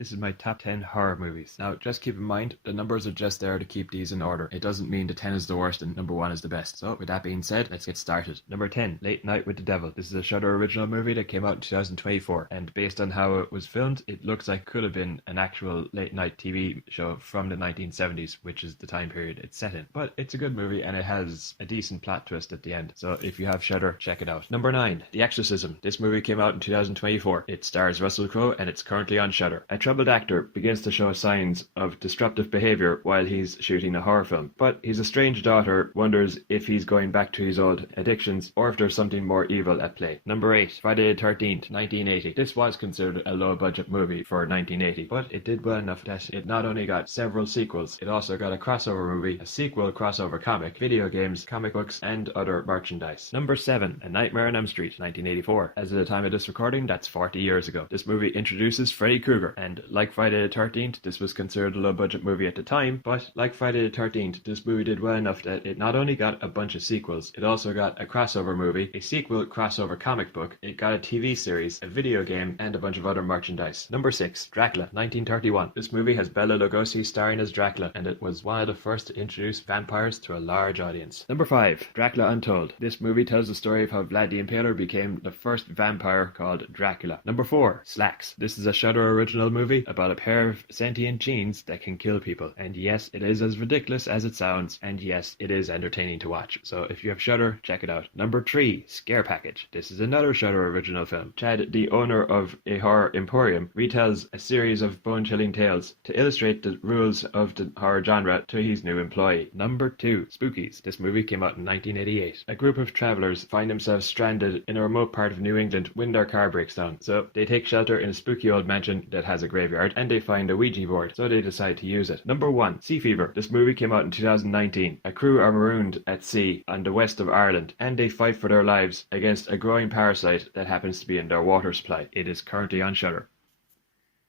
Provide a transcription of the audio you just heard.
This is my top 10 horror movies. Now, just keep in mind, the numbers are just there to keep these in order. It doesn't mean the 10 is the worst and number 1 is the best. So, with that being said, let's get started. Number 10, Late Night with the Devil. This is a Shudder original movie that came out in 2024, and based on how it was filmed, it looks like it could have been an actual late night TV show from the 1970s, which is the time period it's set in. But it's a good movie, and it has a decent plot twist at the end. So, if you have Shudder, check it out. Number 9, The Exorcism. This movie came out in 2024. It stars Russell Crowe, and it's currently on Shudder. A troubled actor begins to show signs of disruptive behavior while he's shooting a horror film, but his estranged daughter wonders if he's going back to his old addictions or if there's something more evil at play. Number 8, Friday the 13th, 1980. This was considered a low-budget movie for 1980, but it did well enough that it not only got several sequels, it also got a crossover movie, a sequel crossover comic, video games, comic books, and other merchandise. Number 7, A Nightmare on Elm Street, 1984. As of the time of this recording, that's 40 years ago. This movie introduces Freddy Krueger, and like Friday the 13th, this was considered a low-budget movie at the time, but like Friday the 13th, this movie did well enough that it not only got a bunch of sequels, it also got a crossover movie, a sequel crossover comic book, it got a TV series, a video game, and a bunch of other merchandise. Number 6, Dracula, 1931. This movie has Bela Lugosi starring as Dracula, and it was one of the first to introduce vampires to a large audience. Number 5, Dracula Untold. This movie tells the story of how Vlad the Impaler became the first vampire called Dracula. Number 4, Slacks. This is a Shudder original movie about a pair of sentient genes that can kill people. And yes, it is as ridiculous as it sounds, and yes, it is entertaining to watch. So if you have Shudder, check it out. Number 3, Scare Package. This is another Shudder original film. Chad, the owner of a horror emporium, retells a series of bone-chilling tales to illustrate the rules of the horror genre to his new employee. Number 2, Spookies. This movie came out in 1988. A group of travelers find themselves stranded in a remote part of New England when their car breaks down. So they take shelter in a spooky old mansion that has a graveyard, and they find a Ouija board, so they decide to use it. Number 1, Sea Fever. This movie came out in 2019. A crew are marooned at sea on the west of Ireland, and they fight for their lives against a growing parasite that happens to be in their water supply. It is currently on Shudder.